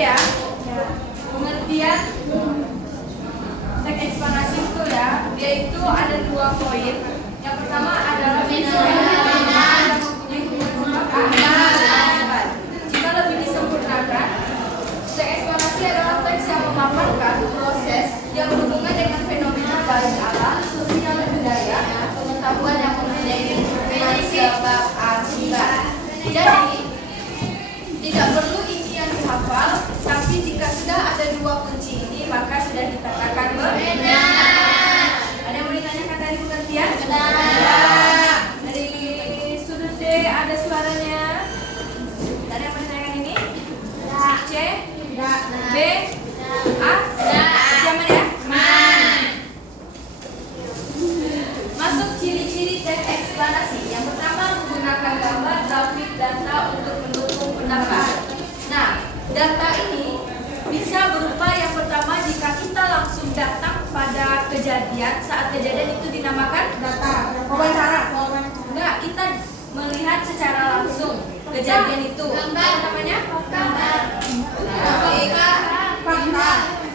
ya? Pengertian teks eksplanasi itu ya, dia itu ada 2 poin. Yang pertama adalah fenomena yang mempunyai hubungan sifat. Jika lebih disempurnakan, teks eksplanasi adalah teks yang memaparkan proses yang berhubungan dengan fenomena baik alam, sosial dan budaya, pengetahuan yang mempunyai hubungan sebab akibat. Jadi tidak perlu ini yang dihafal, tapi jika sudah ada 2 kunci ini maka sudah dikatakan benar. Ada yang mau ditanyakan tadi pengertian? Benar. Dari sudut D ada suaranya. Ada yang mau ditanyakan ini? C, B, A, yang mana ya? Masuk ciri-ciri teks eksplanasi. Yang pertama menggunakan gambar, grafik, data untuk mendukung pendapat. Nah, data ini bisa berupa yang pertama jika kita langsung datang pada kejadian, saat kejadian itu dinamakan data. Wawancara. Enggak, kita melihat secara langsung kejadian itu. Apa namanya? Gambar. Fakta.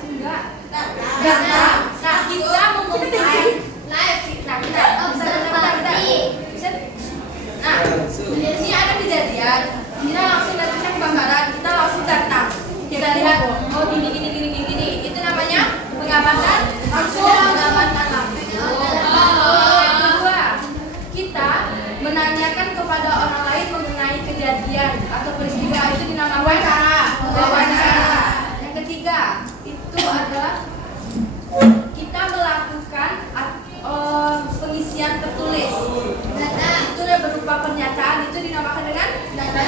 Enggak. Data. Nah, kita mengumumkan live. Nah, kita observasi. Nah, ini ada kejadian. Kita langsung datang gambaran, kita langsung datang. Kita lihat, oh gini. Itu namanya pengamatan langsung. Pengamatan langsung. Yang kedua, kita menanyakan kepada orang lain mengenai kejadian atau peristiwa, itu dinamakan wawancara. Yang ketiga, itu adalah kita melakukan pengisian tertulis. Data itu berupa pernyataan, itu dinamakan dengan data.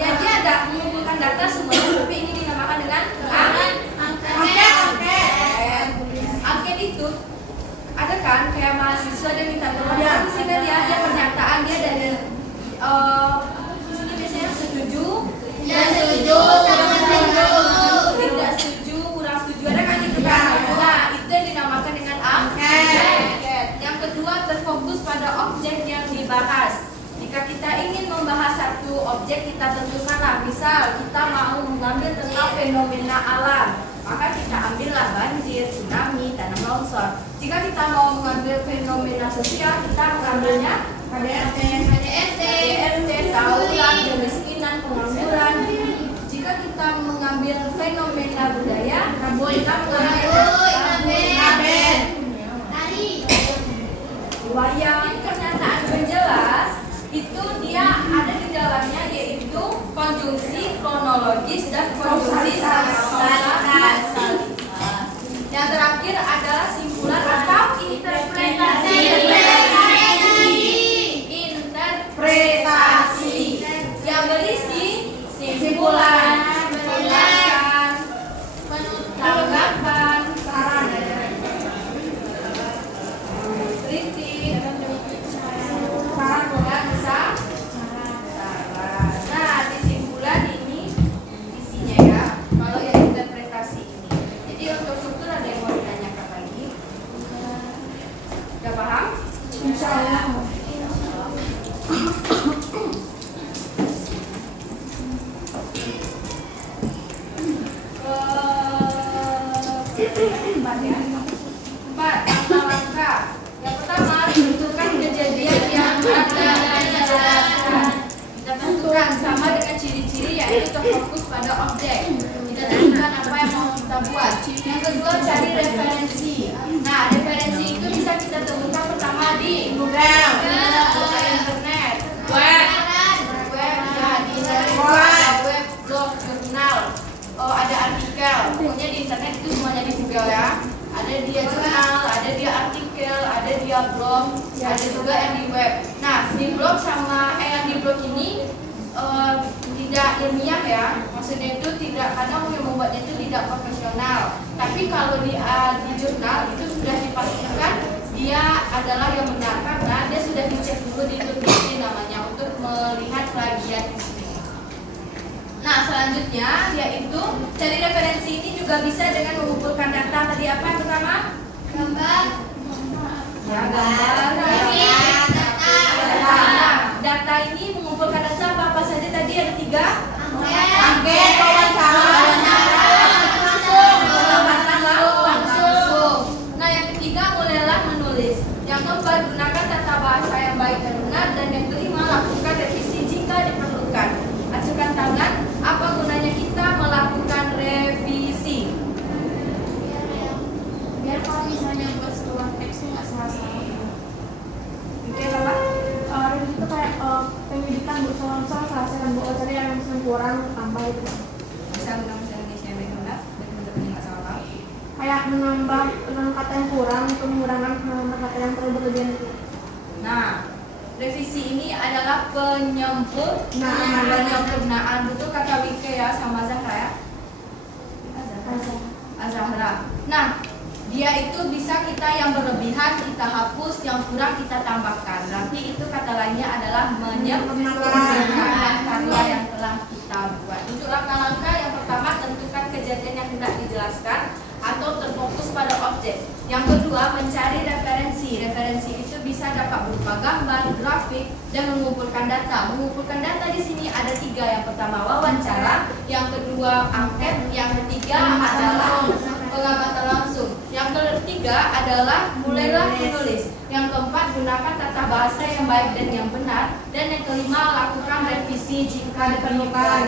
Ya, dia ada mengumpulkan data semuanya, tapi ini dinamakan dengan angket. Angket itu ada kan kayak mahasiswa dia minta tolong, sehingga dia pernyataan dia dari sini biasanya setuju, tidak setuju, tidak setuju, kurang setuju, ada kan gitu kan? Nah, itu yang dinamakan dengan angket. Yang kedua terfokus pada objek yang dibahas. Jika kita ingin membahas satu objek, kita tentukanlah, misal kita mau mengambil tentang fenomena alam, maka kita ambillah banjir, tsunami, tanah longsor. Jika kita mau mengambil fenomena sosial, kita mengambilnya KDRT, tawuran, kemiskinan, pengangguran. Jika kita mengambil fenomena budaya, kita mengambil wayang. Pernyataan penjelas itu dia ada di dalamnya, yaitu konjungsi kronologis dan konjungsi kausalitas. Yang terakhir adalah simpulan atau interpretasi. Yang berisi simpulan, penjelasan, tanggapan, saran, kritik, dan saran. Nah, di simpulan ini isinya ya. Kalau yang interpretasi ini, jadi untuk struktur ada yang mau ditanyakan lagi? Udah paham? Insya Allah. Empat langkah. Yang pertama, tentukan kejadian yang ada dan dijelaskan. Kita tentukan sama dengan ciri-ciri, yaitu terfokus pada objek. Kita tentukan apa yang mau kita buat. Yang kedua, cari referensi. Nah, referensi itu bisa kita temukan pertama di Google, internet, web, ya di internet, web, blog, jurnal. Oh, ada artikel. Pokoknya di internet itu semuanya di Google ya. Ada dia jurnal, ada dia artikel, ada dia blog, ada juga yang di web. Nah, di blog sama yang di blog ini tidak ilmiah ya. Maksudnya itu tidak, karena yang membuatnya itu tidak profesional. Tapi kalau di jurnal itu sudah dipastikan dia adalah yang benar, karena dia sudah dicek dulu di Turkisi namanya untuk melihat plagiat di sini. Nah, selanjutnya yaitu cari referensi ini juga bisa dengan mengumpulkan data. Tadi apa yang pertama? Gambar. Ya, gambar. Data ini mengumpulkan data apa saja tadi? Ada 3. Angket, wawancara, kurang tambah itu. Bisa undang bahasa Indonesia yang benar, dan teman-teman yang nggak salah. Kayak menambah kata yang kurang untuk mengurangkan kata yang terlalu berlebihan itu. Nah, revisi ini adalah penyempurnaan. Betul kata Wike ya sama Zahra ya? Azahra. Nah, dia itu bisa kita yang berlebihan kita hapus, yang kurang kita tambahkan. Berarti itu kata lainnya adalah menyempurnakan karya yang telah kita buat. Untuk langkah-langkah yang pertama, tentukan kejadian yang hendak dijelaskan atau terfokus pada objek. Yang kedua, mencari referensi. Referensi itu bisa dapat berupa gambar, grafik, dan mengumpulkan data. Mengumpulkan data di sini ada 3. Yang pertama wawancara, yang kedua angket, yang ketiga adalah pengamatan langsung. Yang ketiga adalah mulailah menulis. Yang keempat, gunakan tata bahasa yang baik dan yang benar. Dan yang kelima, lakukan revisi jika diperlukan.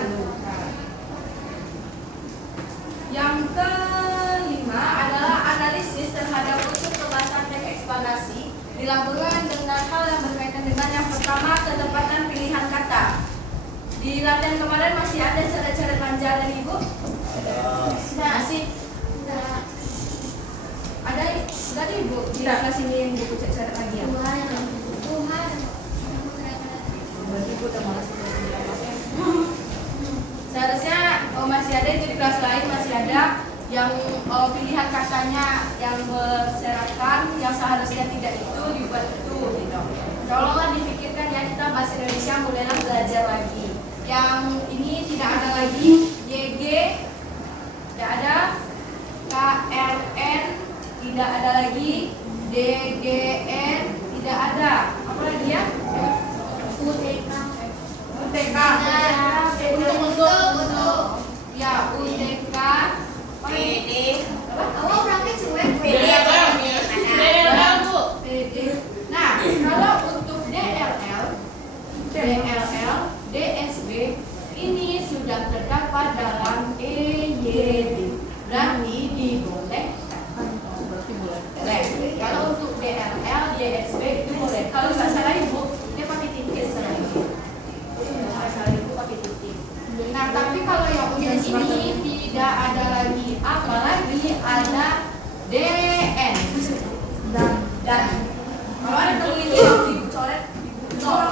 Yang kelima adalah analisis terhadap unsur pembahasan teks eksplanasi dilakukan dengan hal yang berkaitan dengan yang pertama, ketepatan pilihan kata. Di latihan kemarin masih ada cara-cara panjang dari Ibu? Masih? Ada tadi Ibu di kelas ini yang buku catat lagi ya? Berarti Ibu udah malas seharusnya masih ada itu di kelas lain, masih ada yang pilihan katanya yang berserakan, yang seharusnya tidak itu dibuat itu gitu. Tolonglah dipikirkan ya, kita bahasa Indonesia mulailah belajar lagi. Yang ini tidak ada lagi YG, tidak ada KRN, tidak ada lagi DGN, tidak ada. Apa lagi ya? UTK. Untuk ya UTK PD. Nah, kalau untuk DLL, DSB ini sudah terdapat dalam EYD. Berarti dibolehkan. Kalau untuk DLL, DSB itu boleh. Kalau nggak salah Ibu, dia pakai titik setelah itu. Nah, tapi kalau yang ujian ini tidak ada lagi, apalagi ada DN dan kalau ada temu ini dicoret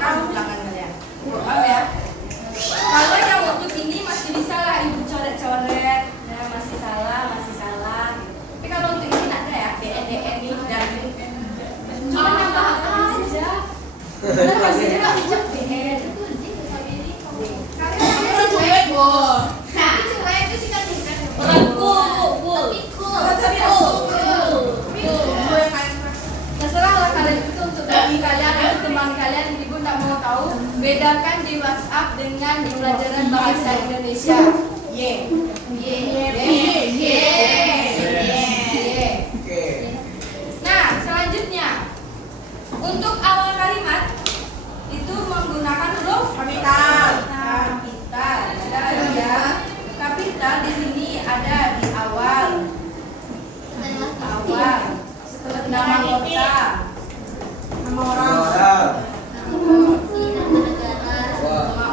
kan belakang kalian. Paham ya? Kalau yang untuk ini masih bisa lah Ibu coret-coret, ya masih salah. Tapi kalau untuk ini tidak ada ya, DN ini dan cuma nambah aja. Masih ada ucap DN. Terserahlah kalian itu untuk bagi kalian atau teman kalian, Ibu tidak mau tahu. Bedakan di WhatsApp dengan di pelajaran bahasa Indonesia. Nah, selanjutnya untuk awal kalimat itu menggunakan huruf kapital. Kapital di sini ada di awal. Nama kota, nama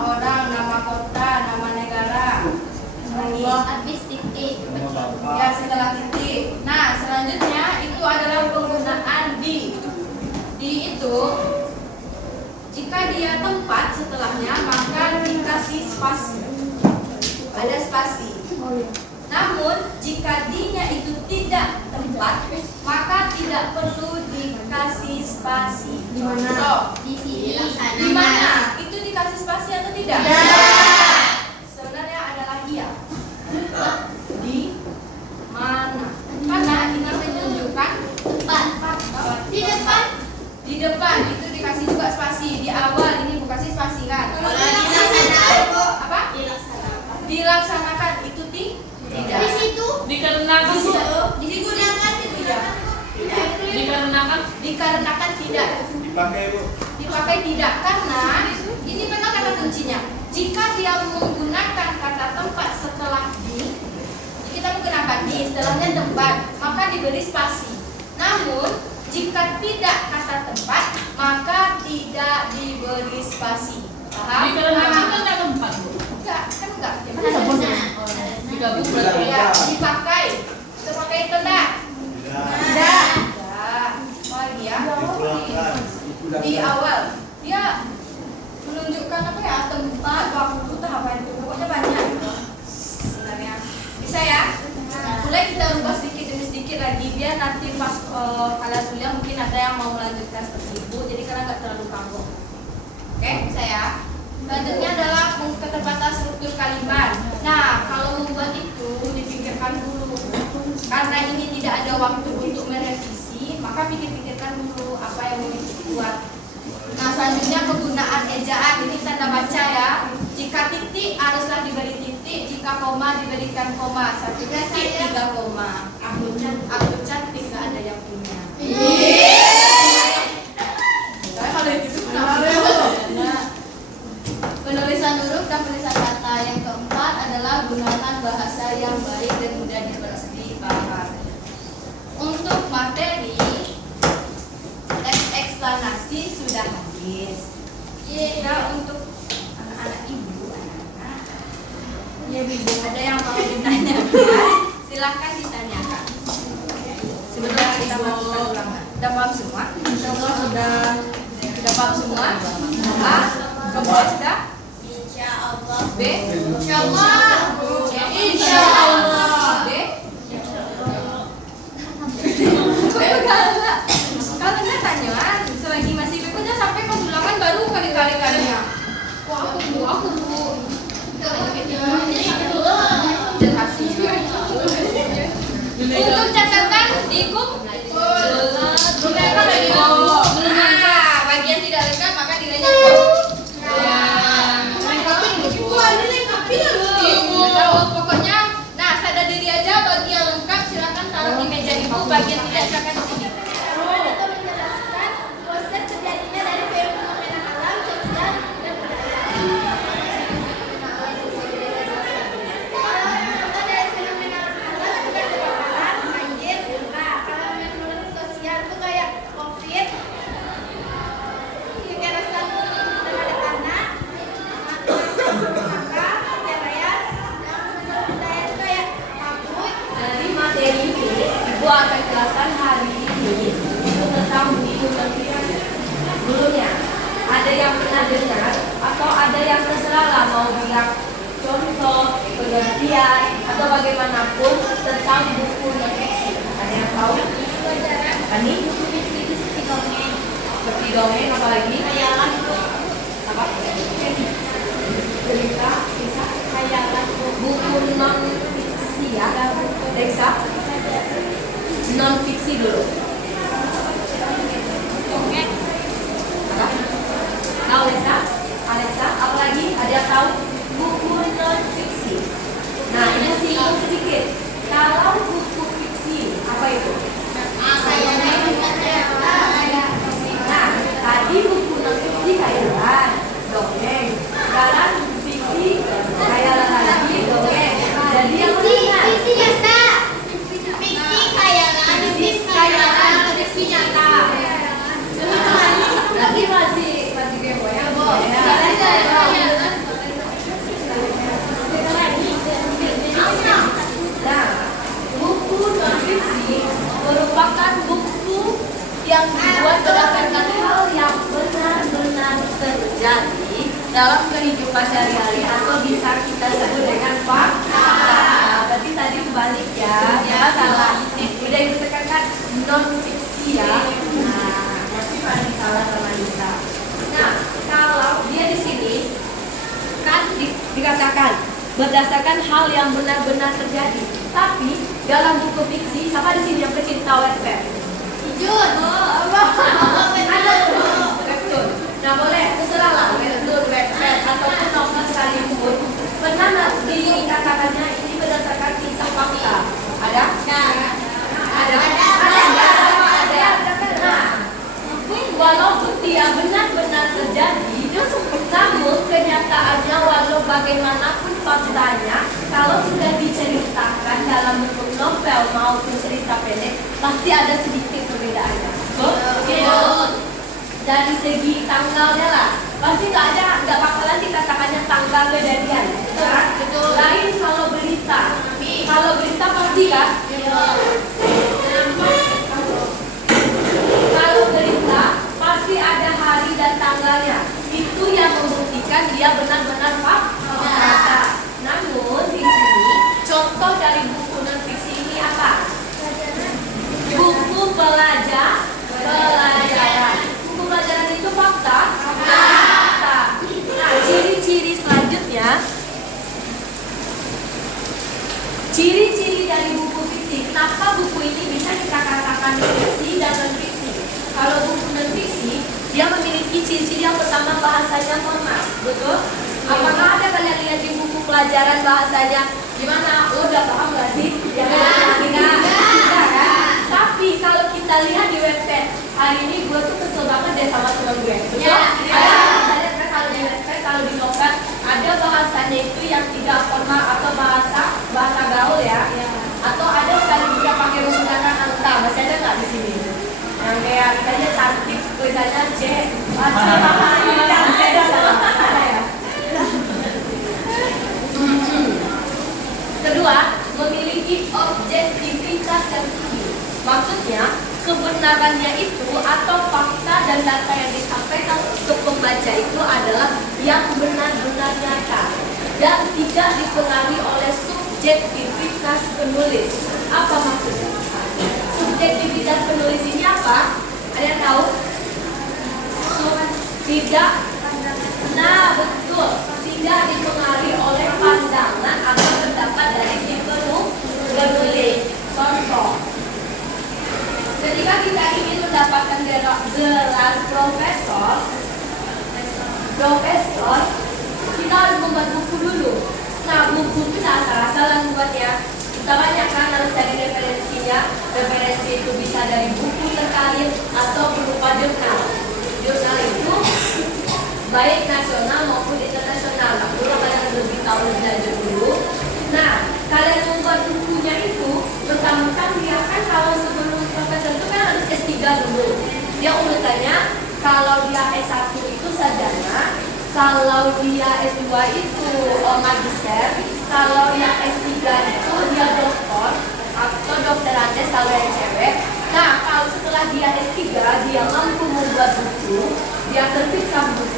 orang, nama kota, nama negara. Habis titik. Ya, setelah titik. Nah, selanjutnya itu adalah penggunaan di. Di itu jika dia tempat setelahnya maka dikasih spasi. Ada spasi. Namun jika D-nya itu tidak tempat, maka tidak perlu dikasih spasi. Di mana? Contoh, di mana? Itu dikasih spasi atau tidak? Sebenarnya adalah iya. Di mana? Karena ini menunjukkan tempat. Di depan itu dikasih juga spasi. Di awal ini bukan spasi kan? Apa? Dilaksanakan itu tidak. Di situ Dikarenakan Bu. Digunakan itu ya. Dikarenakan tidak. Dipakai Bu. Dipakai tidak karena ini memang kata kuncinya. Jika dia menggunakan kata tempat setelah di, kita menggunakan di setelahnya tempat, maka diberi spasi. Namun jika tidak kata tempat, maka tidak diberi spasi. Paham? Dikarenakan kan nggak tempat Bu. Enggak, kan gabung berarti ya. Dipakai. Kita pakai itu enggak? Tidak. Oh ya. Di awal dia menunjukkan apa ya, tempat, waktu, apa itu, pokoknya banyak sebenarnya. Bisa ya? Mulai kita rubah sedikit demi sedikit lagi biar nanti pas kalian kuliah mungkin ada yang mau melanjutkan seperti ibu, jadi kalian nggak terlalu kagum. Oke, bisa ya? Selanjutnya adalah keterbatas struktur kalimat. Nah, kalau membuat itu dipikirkan dulu. Karena ini tidak ada waktu untuk merevisi, maka pikir-pikirkan dulu apa yang mau dibuat. Nah, selanjutnya penggunaan ejaan, ini tanda baca ya. Jika titik haruslah diberi titik, jika koma diberikan koma. 1 titik 3 koma. Aku cantik nggak ada yang punya. Kalau gitu nah, penulisan huruf dan penulisan kata. Yang keempat adalah gunakan bahasa yang baik dan mudah dipahami. Untuk materi eksplanasi sudah habis. Nah, untuk anak-anak ibu, anak-anak, ya ibu, ada yang mau ditanyakan? Silahkan ditanyakan. Sebentar kita melakukan ulangan. Sudah paham semua? Sudah paham semua? A, keempat sudah? Insya Allah. B, Insya Allah. C, Insya Allah. D, kalau nggak tanyaan, selagi masih bekunya sampai pas ulangan baru kali-kalinya. Wah, aku bu. Untuk catatan diikup. Bagian tidak lengkap maka nilainya pokoknya, nah sadar diri aja. Bagi yang lengkap silakan taruh di meja ibu, bagian tidak silakan di sini. Atau menjelaskan proses terjadinya dari fenomena alam, sosial, dan budaya. Kalau dari fenomena alam itu kan kebakaran, banjir, gempa. Kalau fenomena sosial itu kayak COVID, kekerasan terhadap anak, maka yang raya, dan budaya itu kayak mabuk. Dari materi ini, ibu akan jelaskan hari ini itu tentang bunyi televisi. Dulunya, ada yang pernah dengar atau ada yang terserah lah mau bilang contoh, pengertian atau bagaimanapun tentang buku non-fiksi. Ada yang tahu? Ini buku fiksi itu seperti dongeng. Seperti dongeng, apalagi? Khayalan. Apa? Cerita, kisah, khayalan. Buku non-fiksi ya. Reksa? Non-fiksi dulu. Oke. Apa? Tahu Reksa? Alexa, apalagi? Ada yang tahu? Buku non-fiksi. Nah, ini singgung sedikit. Kalau buku fiksi, apa itu? Nah, tadi buku non-fiksi khayalan, dongeng. Sekarang fiksi, khayalan lagi, dongeng. Jadi yang mana? Fiksi nyata. Fiksi khayalan, Fiksi nyata. Tapi masih kepo ya, Bo. Nah, buku non-fiksi merupakan buku yang dibuat berdasarkan hal yang benar-benar terjadi dalam kehidupan sehari-hari atau bisa kita sebut dengan fakta. Berarti tadi kebalik ya, salah. Udah ibu tekankan non-fiksi ya. Nah, masih paling salah sama Nisa. Nah, kalau dia di sini kan dikatakan berdasarkan hal yang benar-benar terjadi. Tapi dalam buku fiksi, siapa di sini yang pecinta webtoon? Jun. Ada webtoon. Nah boleh, terserah lah webtoon, webpad ataupun novel sekalipun. Pernah nggak dikatakannya ini berdasarkan kisah fakta? Ada? Ada. Nah, walaupun dia benar-benar terjadi, namun kenyataannya walau bagaimanapun faktanya, kalau sudah diceritakan dalam bentuk novel maupun cerita pendek, pasti ada sedikit perbedaannya. Betul. Dari segi tanggalnya lah, pasti nggak bakalan dikatakannya tanggal kejadian. Betul. Lain kalau berita, Ciri-ciri dari buku fiksi. Kenapa buku ini bisa dikatakan fiksi dan non-fiksi? Kalau buku non-fiksi, dia memiliki ciri-ciri yang pertama bahasanya formal, betul? Apakah ada kalian lihat di buku pelajaran bahasanya? Gimana? Lo udah paham gak sih? Ya kan? Tidak kan? Tapi kalau kita lihat di website, hari ini gue tuh kesel banget deh sama temen gue, betul? Ada lihat kan kalau di website, kalau di novel ada bahasanya itu yang tidak formal atau bahasa gaul ya. Atau ada sekali juga pakai menggunakan angka. Masih ada nggak di sini? Yang kayak misalnya cantik, tulisannya C. Ada ya. Kedua, memiliki objektivitas yang tinggi. Maksudnya, kebenarannya itu atau fakta dan data yang disampaikan untuk pembaca itu adalah yang benar-benar nyata dan tidak dipengaruhi oleh subjektivitas penulis. Apa maksudnya? Subjektivitas penulis ini apa? Ada yang tahu? Tidak. Nah, betul. Tidak dipengaruhi oleh pandangan atau pendapat dari si penulis. Contoh, ketika kita ingin mendapatkan gelar profesor, kita harus membuat buku dulu. Nah, buku itu tidak asal-asalan buatnya. Kita banyak kan harus cari referensinya. Referensi itu bisa dari buku terkait atau berupa jurnal. Jurnal itu baik nasional maupun internasional. Nah, perlu kalian lebih tahu lebih lanjut dulu. Nah, kalian membuat bukunya itu pertama-tama dia kan kalau sebelum profesor itu kan harus S3 dulu. Dia urutannya kalau dia S1 itu sarjana, kalau dia S2 itu magister, kalau yang S3 itu dia doktor atau dokter Andes kalau yang cewek. Nah, kalau setelah dia S3 dia mampu membuat buku, dia terbitkan buku.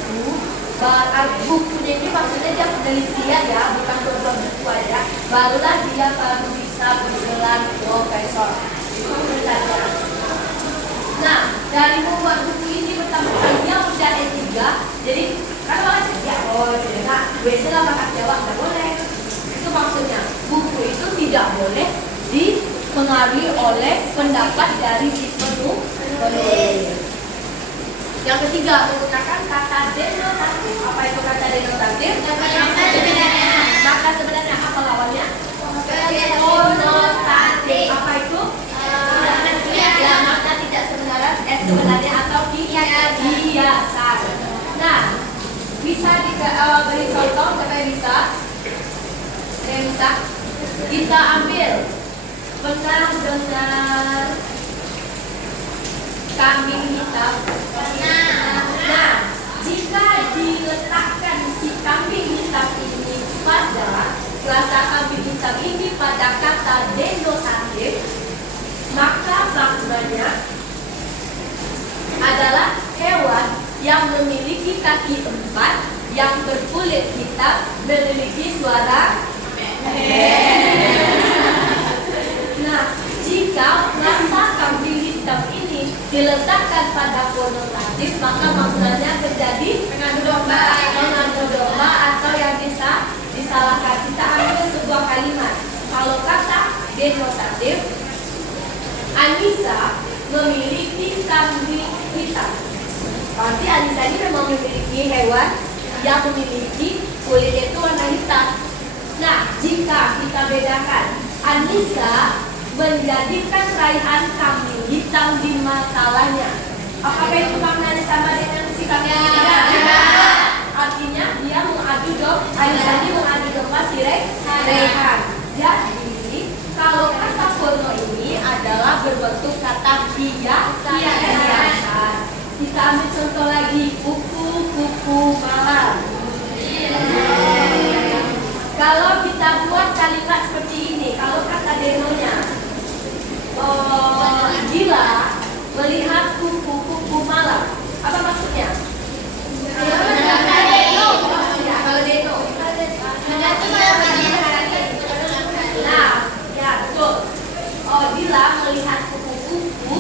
Bukunya ini maksudnya dia penelitian ya, bukan buat buku aja. Barulah dia baru bisa bergelar profesor. Itu urutannya. Nah, dari membuat buku ini pertama kali dia udah S3, jadi kan orang ya, nah, WC lah makan jawab, nggak boleh. Itu maksudnya, buku itu tidak boleh dipengaruhi oleh pendapat dari si penulis. Yang ketiga, menggunakan kata denotatif. Apa itu kata denotatif? Maka sebenarnya apa lawannya? Konotatif. Apa itu? Ya, makna tidak sebenarnya atau kiasan. Nah, bisa beri contoh siapa yang bisa? Yang bisa? Kita ambil. Pernah dengar kambing hitam? Nah, jika diletakkan si kambing hitam ini pada kata kambing hitam ini pada kata denotatif, maka maknanya adalah hewan yang memiliki kaki 4, yang berkulit hitam, memiliki suara. Nah, jika rasa kambing hitam ini diletakkan pada konotatif, maka maknanya menjadi mengadu domba atau yang bisa disalahkan. Kita ambil sebuah kalimat. Kalau kata denotatif, Anissa memiliki kambing hitam. Berarti Anissa ini memang memiliki hewan yang memiliki kulitnya itu warna hitam. Nah, jika kita bedakan, Anissa menjadikan raihan kambing hitam di masalahnya. Apakah itu maknanya sama dengan si kambing hitam? Artinya dia mengadu domba, Anissa ini mengadu domba si Raihan. Jadi kalau kata kono ini adalah berbentuk kata hiasan. Kita ambil contoh lagi, kupu-kupu malam. Kalau kita buat kalimat seperti ini, kalau kata denonya, gila melihat kupu-kupu malam. Apa maksudnya? Kalau deno. Nah, ya betul. Gila melihat kupu-kupu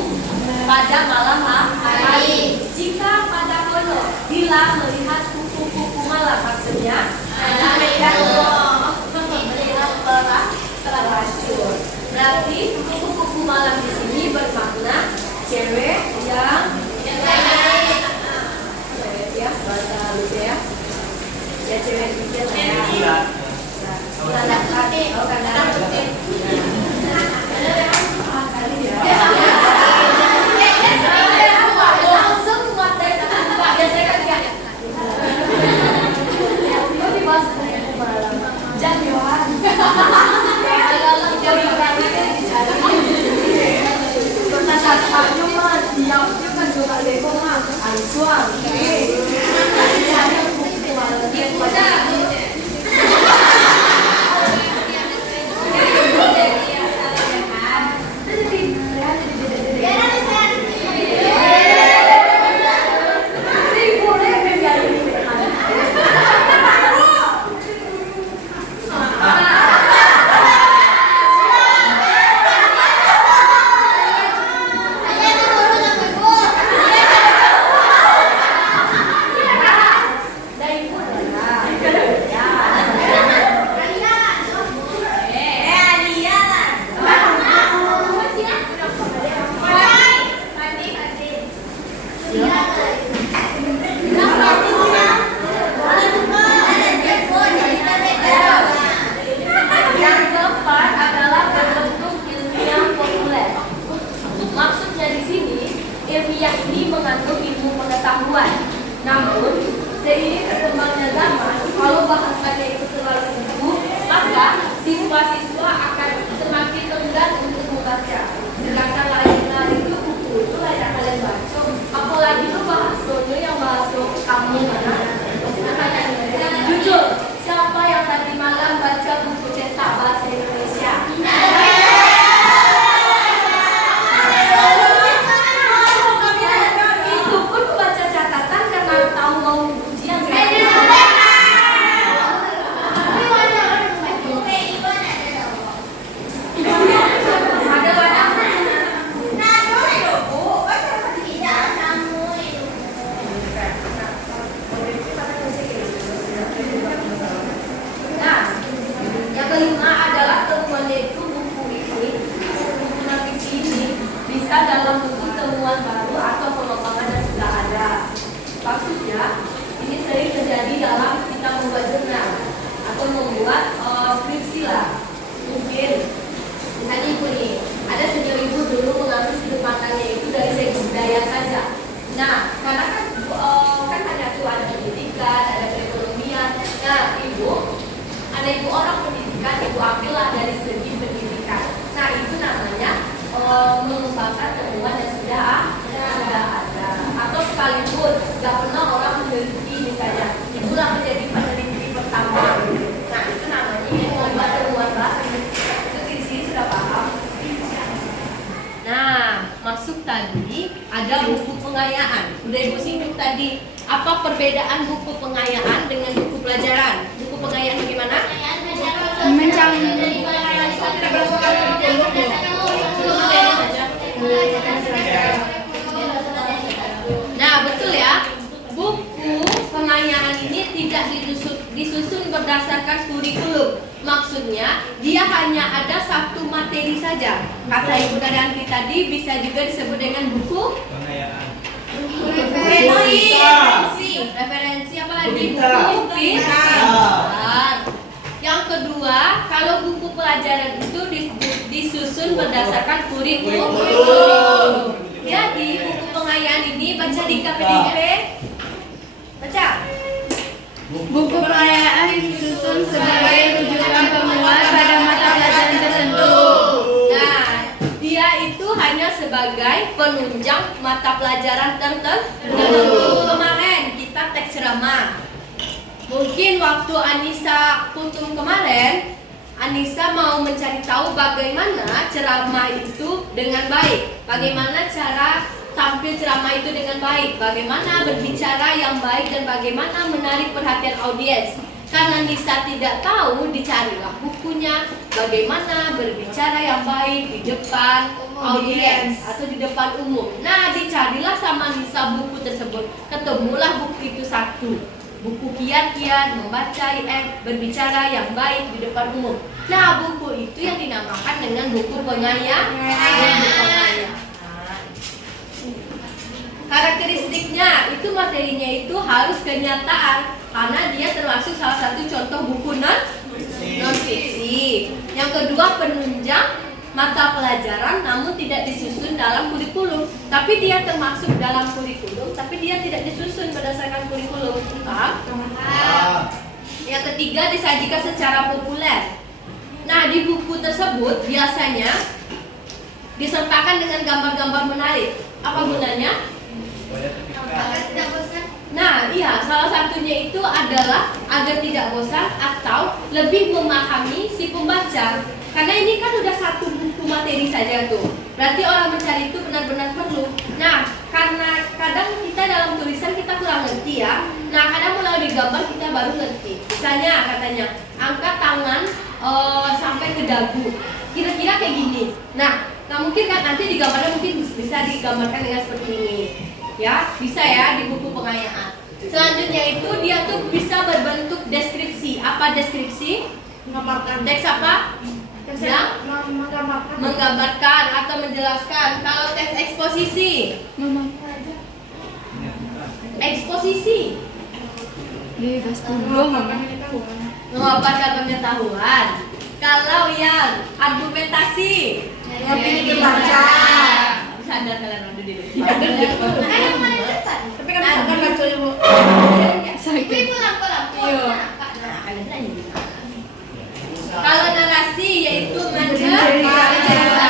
pada malam hari. Jika pada kono, gila melihat kupu-kupu malam, maksudnya melihat perang. Berarti kupu-kupu malam di sini bermakna cewek yang cewek ya, bahasa lucu ya. Ya cewek pikir ya. Tanda kaki, oh tanda kaki. Langsung materi Pak biasanya kan enggak. Itu dibahas kupu-kupu malam. Jangan Yohan. Kalau jauh berarti dicari. Pertanyaannya mah siap juga juga lego mah. Aisuan. Cari kupu-kupu malam. Ilmiah ini mengandung ilmu pengetahuan. Namun, seiring berkembangnya zaman, kalau bahasanya itu terlalu buku, maka siswa-siswa akan semakin enggan untuk membaca. Sedangkan lain itu buku itu layak kalian baca. Apalagi itu bahasanya yang bahasa kamu mana? Jujur, siapa yang tadi malam baca buku cetak bahasa Indonesia? Dalam buku temuan baru atau pengembangan yang sudah ada. Maksudnya, ini sering terjadi dalam kita membuat jurnal atau membuat skripsi lah. Mungkin, misalnya ibu nih, ada senior ibu dulu mengambil sudut pandangnya itu dari segi budaya saja. Nah, karena kan hanya tuh ada pendidikan, ada perekonomian. Nah, ada ibu orang pendidikan, ibu ambillah dari segi pendidikan. Nah, itu namanya mengembangkan temuan yang sudah ada, atau sekalipun nggak pernah orang meneliti misalnya itulah menjadi peneliti pertama. Nah itu namanya mengembangkan temuan baru. Itu di sini sudah paham. Nah masuk tadi ada buku pengayaan. Udah ibu singgung tadi apa perbedaan buku pengayaan dengan buku pelajaran. Buku pengayaan bagaimana? Nah betul ya, buku pengayaan ini tidak disusun berdasarkan kurikulum. Maksudnya dia hanya ada satu materi saja. Kata Ibu Daryanti tadi bisa juga disebut dengan buku pengayaan. Referensi apa lagi? Buku pintar. Yang kedua, kalau buku pelajaran itu disusun berdasarkan kurikulum. Jadi buku pengayaan ini baca di KPDP. Baca. Buku pengayaan disusun sebagai rujukan penguat pada mata pelajaran tertentu. Nah, dia itu hanya sebagai penunjang mata pelajaran tertentu. Kemarin kita teks ceramah. Mungkin waktu Anissa kuntum kemarin, Anissa mau mencari tahu bagaimana ceramah itu dengan baik. Bagaimana cara tampil ceramah itu dengan baik. Bagaimana berbicara yang baik dan bagaimana menarik perhatian audiens. Karena Anissa tidak tahu, dicarilah bukunya. Bagaimana berbicara yang baik di depan audiens atau di depan umum. Nah, dicarilah sama Anissa buku tersebut. Ketemulah buku itu satu. buku kiat-kiat, membaca, berbicara yang baik di depan umum. Nah, buku itu yang dinamakan dengan buku pengayaan. Karakteristiknya itu materinya itu harus kenyataan karena dia termasuk salah satu contoh buku non fiksi. Yang kedua, penunjang mata pelajaran namun tidak disusun dalam kurikulum, tapi dia termasuk dalam kurikulum tapi dia tidak disusun berdasarkan kurikulum. Yang ketiga, disajikan secara populer. Nah, di buku tersebut biasanya disertakan dengan gambar-gambar menarik. Apa gunanya? Agar tidak bosan. Nah, iya, salah satunya itu adalah agar tidak bosan atau lebih memahami si pembaca. Karena ini kan udah satu buku materi saja tuh. Berarti orang mencari itu benar-benar perlu. Nah, karena kadang kita dalam tulisan kita kurang ngerti ya. Nah, kadang mulai digambar kita baru ngerti. Misalnya katanya, angkat tangan sampai ke dagu. Kira-kira kayak gini. Nah, mungkin kan nanti digambarnya mungkin bisa digambarkan dengan seperti ini. Ya, bisa ya di buku pengayaan. Selanjutnya itu dia tuh bisa berbentuk deskripsi. Apa deskripsi? Menggambarkan. Teks apa? Yang menggambarkan atau menjelaskan. Kalau teks eksposisi, eksposisi mengabarkan pengetahuan. Kalau yang argumentasi, Opini pembaca. sadar kalian udah di depan. Tapi kan misalkan baca ibu. Ibu pulang. Kalau narasi yaitu menceritakan.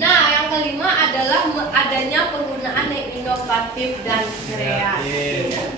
Nah, yang kelima adalah adanya penggunaan yang inovatif dan kreatif.